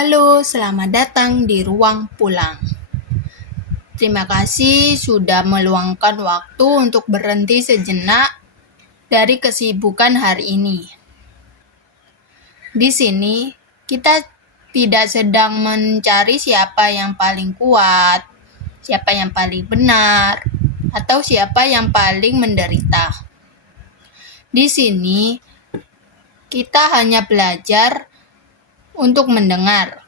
Halo, selamat datang di Ruang Pulang. Terima kasih sudah meluangkan waktu untuk berhenti sejenak dari kesibukan hari ini. Di sini, kita tidak sedang mencari siapa yang paling kuat, siapa yang paling benar, atau siapa yang paling menderita. Di sini, kita hanya belajar untuk mendengar.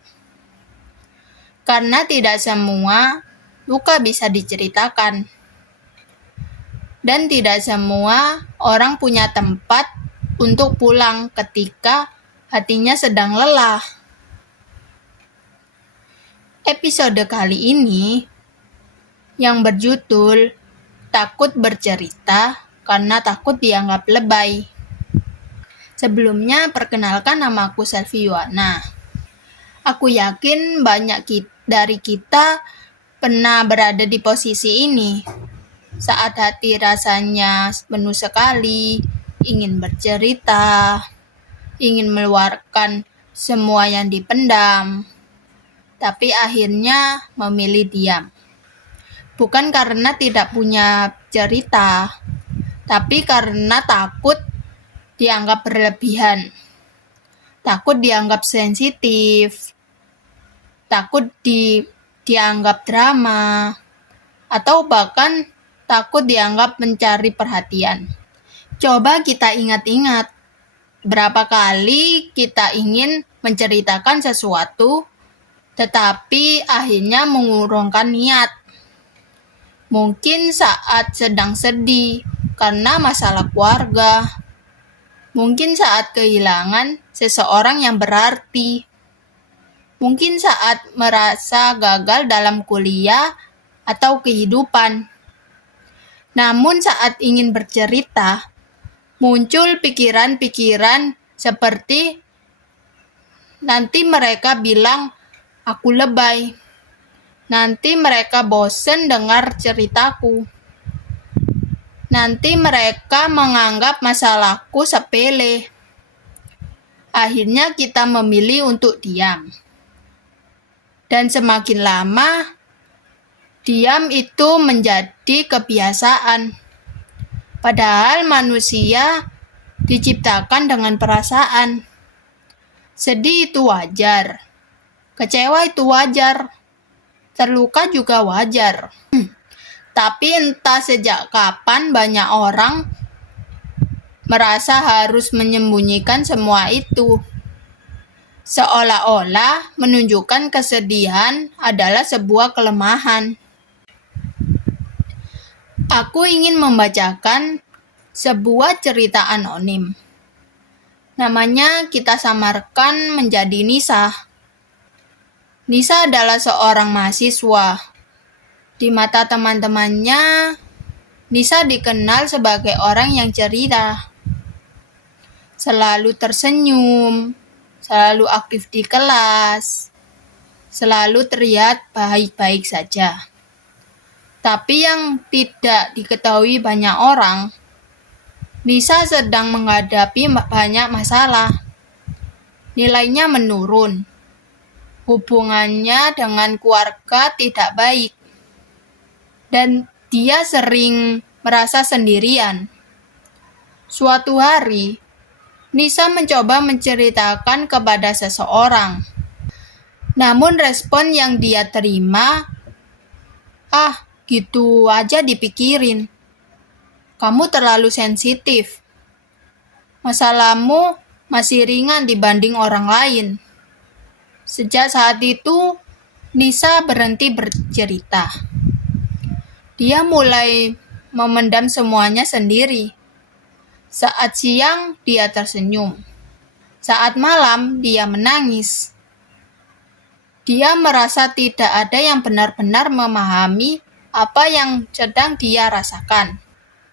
Karena tidak semua luka bisa diceritakan. Dan tidak semua orang punya tempat untuk pulang ketika hatinya sedang lelah. Episode kali ini yang berjudul Takut Bercerita Karena Takut Dianggap Lebay. Sebelumnya, perkenalkan, namaku Selvi Yuwana. Aku yakin banyak dari kita pernah berada di posisi ini. Saat hati rasanya penuh sekali, ingin bercerita, ingin meluarkan semua yang dipendam, tapi akhirnya memilih diam. Bukan karena tidak punya cerita, tapi karena takut dianggap berlebihan, takut dianggap sensitif, takut dianggap drama, atau bahkan takut dianggap mencari perhatian. Coba kita ingat-ingat, berapa kali kita ingin menceritakan sesuatu, tetapi akhirnya mengurungkan niat. Mungkin saat sedang sedih karena masalah keluarga, mungkin saat kehilangan seseorang yang berarti, mungkin saat merasa gagal dalam kuliah atau kehidupan. Namun saat ingin bercerita, muncul pikiran-pikiran seperti nanti mereka bilang aku lebay, nanti mereka bosen dengar ceritaku, nanti mereka menganggap masalahku sepele. Akhirnya kita memilih untuk diam. Dan semakin lama, diam itu menjadi kebiasaan. Padahal manusia diciptakan dengan perasaan. Sedih itu wajar. Kecewa itu wajar. Terluka juga wajar. Tapi entah sejak kapan banyak orang merasa harus menyembunyikan semua itu. Seolah-olah menunjukkan kesedihan adalah sebuah kelemahan. Aku ingin membacakan sebuah cerita anonim. Namanya kita samarkan menjadi Nisa. Nisa adalah seorang mahasiswa. Di mata teman-temannya, Nisa dikenal sebagai orang yang ceria. Selalu tersenyum, selalu aktif di kelas, selalu terlihat baik-baik saja. Tapi yang tidak diketahui banyak orang, Nisa sedang menghadapi banyak masalah. Nilainya menurun. Hubungannya dengan keluarga tidak baik. Dan dia sering merasa sendirian. Suatu hari, Nisa mencoba menceritakan kepada seseorang. Namun respon yang dia terima, gitu aja dipikirin. Kamu terlalu sensitif. Masalahmu masih ringan dibanding orang lain. Sejak saat itu, Nisa berhenti bercerita. Dia mulai memendam semuanya sendiri. Saat siang, dia tersenyum. Saat malam, dia menangis. Dia merasa tidak ada yang benar-benar memahami apa yang sedang dia rasakan.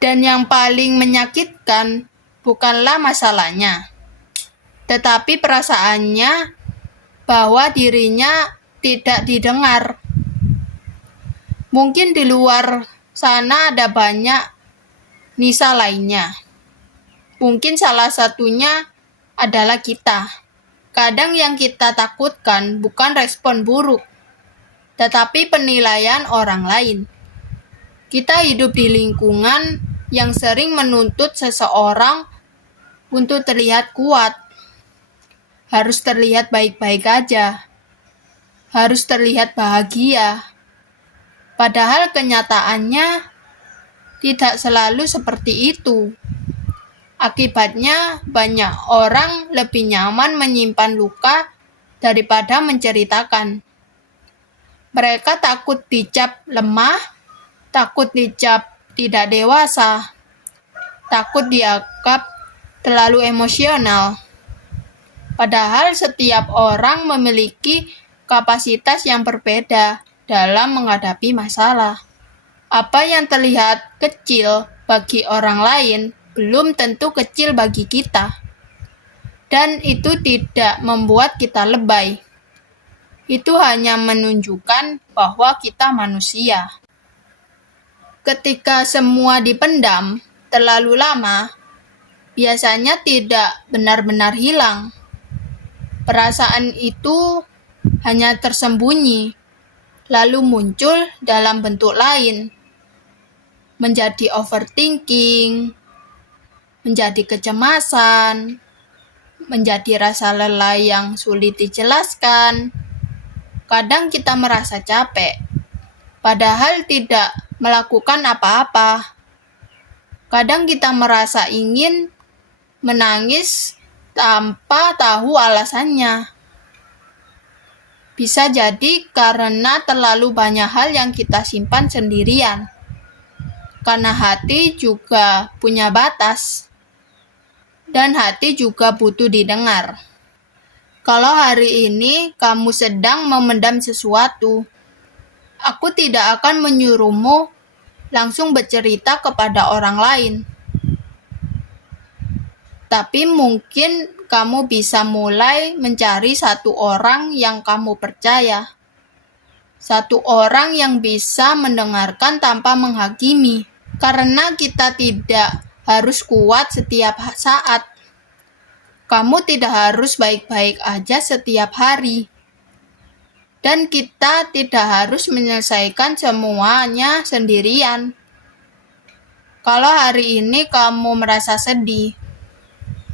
Dan yang paling menyakitkan bukanlah masalahnya, tetapi perasaannya bahwa dirinya tidak didengar. Mungkin di luar sana ada banyak Nisa lainnya. Mungkin salah satunya adalah kita. Terkadang yang kita takutkan bukan respon buruk, tetapi penilaian orang lain. Kita hidup di lingkungan yang sering menuntut seseorang untuk terlihat kuat, harus terlihat baik-baik aja, harus terlihat bahagia. Padahal kenyataannya tidak selalu seperti itu. Akibatnya, banyak orang lebih nyaman menyimpan luka daripada menceritakan. Mereka takut dicap lemah, takut dicap tidak dewasa, takut dianggap terlalu emosional. Padahal setiap orang memiliki kapasitas yang berbeda dalam menghadapi masalah. Apa yang terlihat kecil bagi orang lain belum tentu kecil bagi kita. Dan itu tidak membuat kita lebay. Itu hanya menunjukkan bahwa kita manusia. Ketika semua dipendam terlalu lama, biasanya tidak benar-benar hilang. Perasaan itu hanya tersembunyi, lalu muncul dalam bentuk lain. Menjadi overthinking, menjadi kecemasan, menjadi rasa lelah yang sulit dijelaskan. Kadang kita merasa capek, padahal tidak melakukan apa-apa. Kadang kita merasa ingin menangis tanpa tahu alasannya. Bisa jadi karena terlalu banyak hal yang kita simpan sendirian. Karena hati juga punya batas. Dan hati juga butuh didengar. Kalau hari ini kamu sedang memendam sesuatu, aku tidak akan menyuruhmu langsung bercerita kepada orang lain. Tapi mungkin kamu bisa mulai mencari satu orang yang kamu percaya. Satu orang yang bisa mendengarkan tanpa menghakimi. Karena kita tidak harus kuat setiap saat. Kamu tidak harus baik-baik aja setiap hari. Dan kita tidak harus menyelesaikan semuanya sendirian. Kalau hari ini kamu merasa sedih,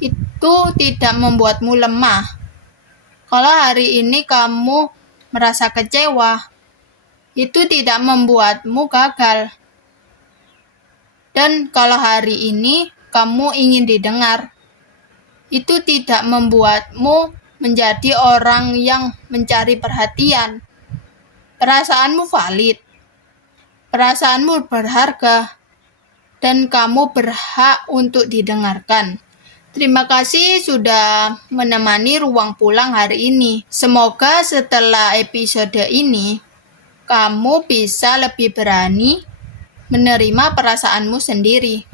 itu tidak membuatmu lemah. Kalau hari ini kamu merasa kecewa, itu tidak membuatmu gagal. Dan kalau hari ini kamu ingin didengar, itu tidak membuatmu menjadi orang yang mencari perhatian. Perasaanmu valid, perasaanmu berharga, dan kamu berhak untuk didengarkan. Terima kasih sudah menemani Ruang Pulang hari ini. Semoga setelah episode ini, kamu bisa lebih berani menerima perasaanmu sendiri.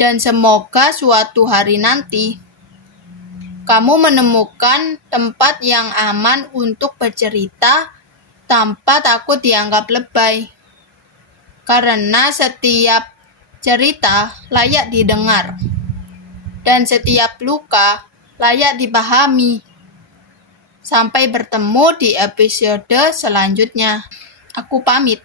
Dan semoga suatu hari nanti, kamu menemukan tempat yang aman untuk bercerita tanpa takut dianggap lebay. Karena setiap cerita layak didengar. Dan setiap luka layak dipahami. Sampai bertemu di episode selanjutnya. Aku pamit.